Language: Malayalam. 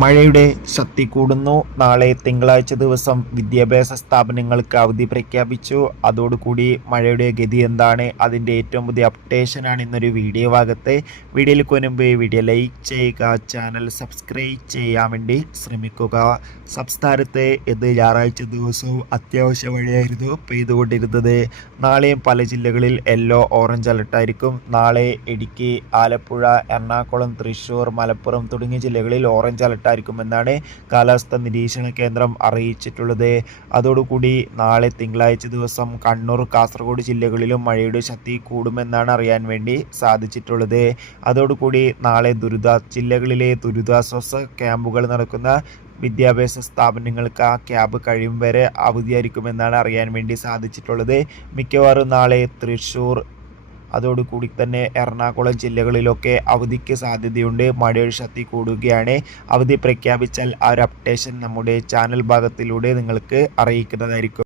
മഴയുടെ ശക്തി കൂടുന്നു. നാളെ തിങ്കളാഴ്ച ദിവസം വിദ്യാഭ്യാസ സ്ഥാപനങ്ങൾക്ക് അവധി പ്രഖ്യാപിച്ചു. അതോടുകൂടി മഴയുടെ ഗതി എന്താണ്, അതിൻ്റെ ഏറ്റവും പുതിയ അപ്ഡേഷനാണ് ഇന്നൊരു വീഡിയോ ഭാഗത്ത്. വീഡിയോയിൽ മുൻപ് വീഡിയോ ലൈക്ക് ചെയ്യുക, ചാനൽ സബ്സ്ക്രൈബ് ചെയ്യാൻ വേണ്ടി ശ്രമിക്കുക. സംസ്ഥാനത്ത് ഇന്ന് ഞായറാഴ്ച ദിവസവും അത്യാവശ്യ മഴയായിരുന്നു പെയ്തുകൊണ്ടിരുന്നത്. നാളെയും പല ജില്ലകളിൽ യെല്ലോ ഓറഞ്ച് അലർട്ടായിരിക്കും. നാളെ ഇടുക്കി, ആലപ്പുഴ, എറണാകുളം, തൃശ്ശൂർ, മലപ്പുറം തുടങ്ങിയ ജില്ലകളിൽ ഓറഞ്ച് അലർട്ടായിരിക്കുമെന്നാണ് കാലാവസ്ഥാ നിരീക്ഷണ കേന്ദ്രം അറിയിച്ചിട്ടുള്ളത്. അതോടുകൂടി നാളെ തിങ്കളാഴ്ച ദിവസം കണ്ണൂർ, കാസർഗോഡ് ജില്ലകളിലും മഴയുടെ ശക്തി കൂടുമെന്നാണ് അറിയാൻ വേണ്ടി സാധിച്ചിട്ടുള്ളത്. അതോടുകൂടി നാളെ ജില്ലകളിലെ ദുരിതാശ്വാസ ക്യാമ്പുകൾ നടക്കുന്ന വിദ്യാഭ്യാസ സ്ഥാപനങ്ങൾക്ക് ആ ക്യാമ്പ് കഴിയും വരെ അവധിയായിരിക്കുമെന്നാണ് അറിയാൻ വേണ്ടി സാധിച്ചിട്ടുള്ളത്. മിക്കവാറും നാളെ തൃശ്ശൂർ, അതോടുകൂടി തന്നെ എറണാകുളം ജില്ലകളിലൊക്കെ അവധിക്ക് സാധ്യതയുണ്ട്. മഴയുടെ ശക്തി കൂടുകയാണ്. അവധി പ്രഖ്യാപിച്ചാൽ ആ ഒരു അപ്ഡേഷൻ നമ്മുടെ ചാനൽ ഭാഗത്തിലൂടെ നിങ്ങൾക്ക് അറിയിക്കുന്നതായിരിക്കും.